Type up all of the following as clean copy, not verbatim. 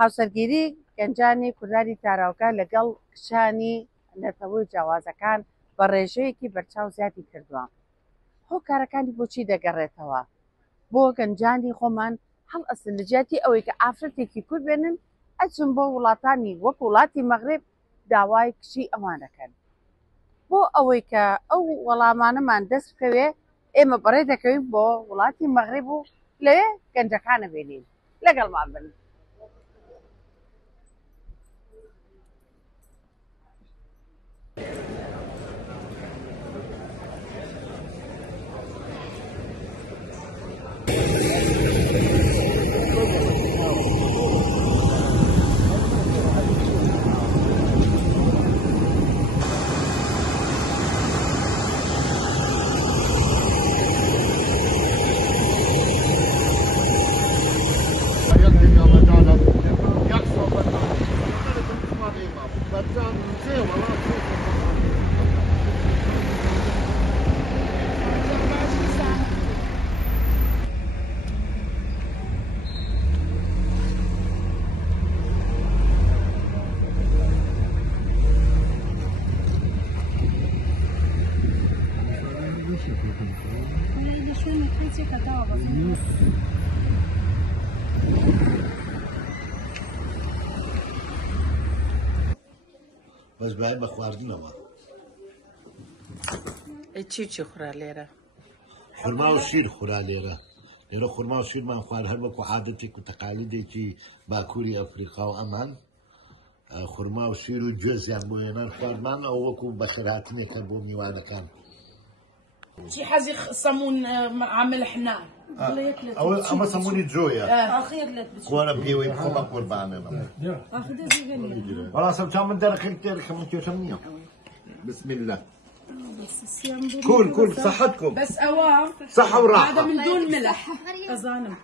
هاوسەرگیری گەنجانی کوردانی تاراوکە لەگەڵ کشانی نەتەوەی جیاوازەکان بە ڕێژەیەکی بەرچاو زیادی کردووە. هۆکارەکانی بۆچی دەگەڕێتەوە بۆ گەنجانی خۆمان هەڵ ئەسن لەجیاتی ئەوەی کە ئافرەتێکی کورد بێنن ئەچون بۆ وڵاتانی وەک وڵاتی مەغرب داوای کشی ئەوانەکەن. بۆ ئەوەی کە ئەو وەڵامانەمان دەست بکەوێ ئێمە بەڕێ دەکەوین بۆ وڵاتی مەغرب و لەوێ گەنجەکانە بینین لەگەڵمان بن. بەس باید بە خواردنەوە چی خورا لێرە؟ خورما و شیر خورا لێرە. لێرە خورما و شیرمان خوارد هەر وەکو عادەتێک و تەقالیدێکی باکووری ئەفریقا و ئەمان خورما و شیر و گوێزیان بۆ هێنان خواردمان ئەو وەکو بەخێرهاتنێکە بۆ میوانەکان. شي حزي سمون عامل حنان ئەمە سەمونی جۆیە خۆرە پێوەی خۆمە قوربانێنە بەڵام سەمچان من دەرەکەی تێرەکە من کێشەم نییە. بسم الله. كل صحتكم بس أوام صحة وراحة هذا من دون ملح أظانم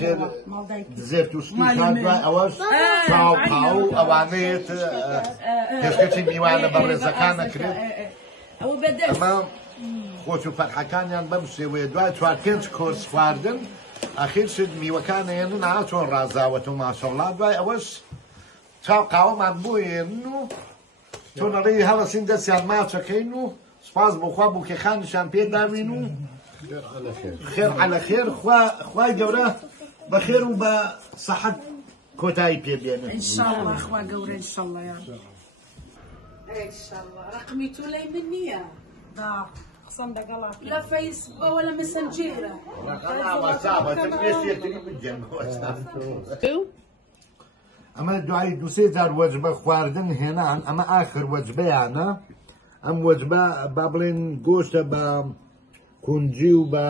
خير زيت وسكيت أواش شاو قاو أوانيت كشكتي ميوانا برزكانا كريم أو بدل أما خوش وفتحكانيان بمشي ويدواي توار كنش كورس خواردن أخير شد ميوكانا ينن عاتون رازاوتو ما شاء الله دواي أواش شاو قاو مدبوي إنو تون ري هلا سين دسيان ما تشكينو سپاس بخوا بو که خانشان پێ داوین و خێر على خێر خوای گەورە بە خێر و بە سەحەت کۆتایی پێ بێنن إن شاء الله خوا گەورە إن شاء الله يا رب إن شاء الله رقمي تولي مني دا خصم دقلات لا فيس ولا مسنجيرة ئەمە دوای دوسێ جار وەجبە خواردن هێنان ئەمە ئاخر وەجبەیانە. ئەم وەجبە با بڵێن گۆشتە بە کونجی و بە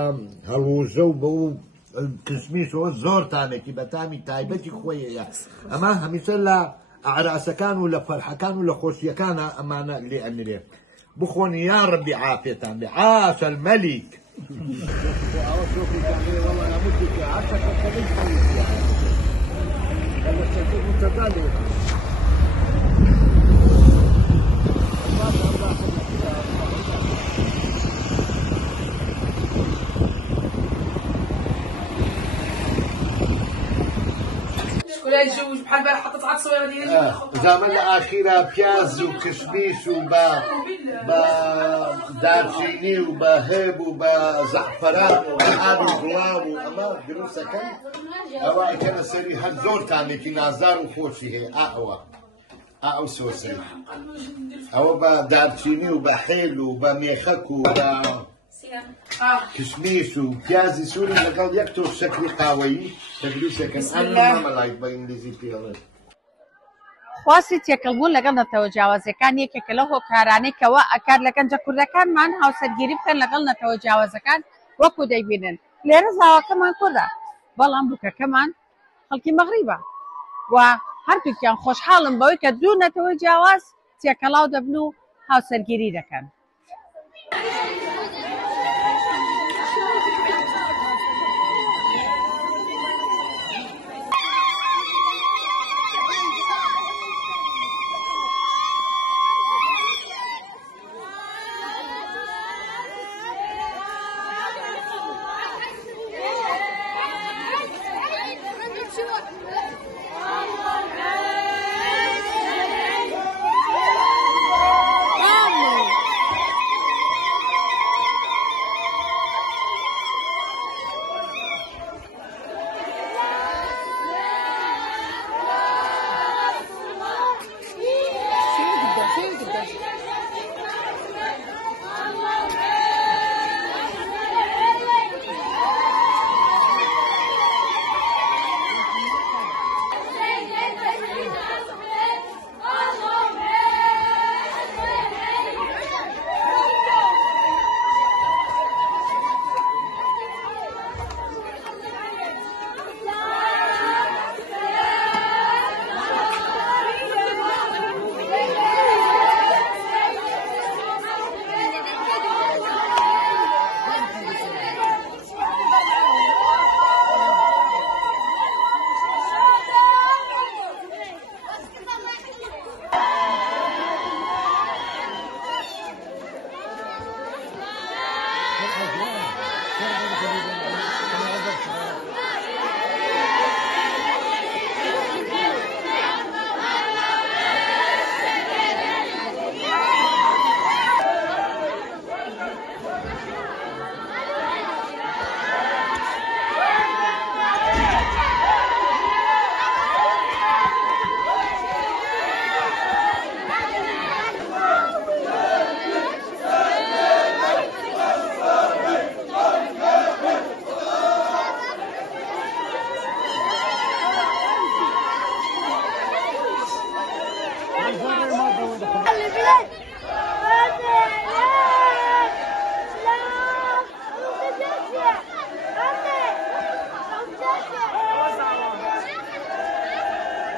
هەڵوژە و بە و کشمیشەوە زۆر تامێکی بە تامی تایبەتی خۆیەیە. ئەمە هەمیشە لە ئەعراسەکان و لە فەرحەکان و لە خۆشیەکانە ئەمانە لێ ئەنرێ. بخۆن یا ڕەبی عافێتان بێ عاش المەلیک. ولا يجوز بحال بحال حطيت عاد صويره ديالي زعما الاخيره بياز وكشميش دارچینی و بە هێب و بە زەعفەران و ئار و گوڵاو و ئەمە دروستەکەن ئەوە ئەکەنە سەری هەر زۆر تامێکی نازدار و خۆشی هەیە ئەو سۆسەی ئەوە بە دارچینی و بە حێل و بە مێخەک و بە کشمیش و پیازی سووری لەگەڵ یەک تۆ شەکری قاوەیی تەدریسەکەن ئەمەلایک بە ئینگلیزی پێڵێن. خواستی تێکەڵبوون لەگەڵ نەتەوە جیاوازەکان یەکێکە لە هۆکارانەی کەەوە ئەکار لە گەنجە کوردەکانمان هاوسەرگیری بکەن لەگەڵ نەتەوە جیاوازەکان وەکو دەیبینن. لێرە زاواکەمان کوردە بەڵام بووکەکەمان خەڵکی مەغریبە و هەردووکیان خۆشحاڵن بەوەی کە دوو نەتەوە جیاواز تێکەڵاو دەبن و هاوسەرگیری دەکەن.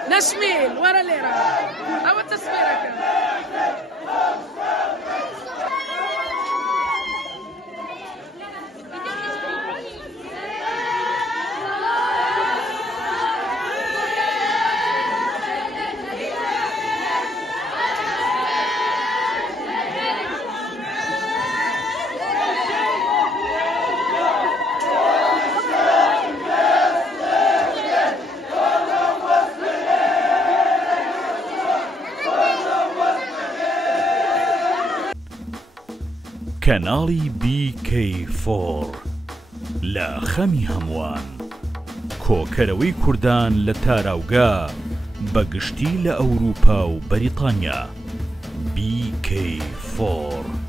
نشميل ورا ليرة أو التصويرة كمان. کەناڵی BK4 لە خەمی هەمووان، کۆکەرەوەی کوردان لە تاراوگا بەگشتی لە ئەوروپا و بەریتانیا. BK4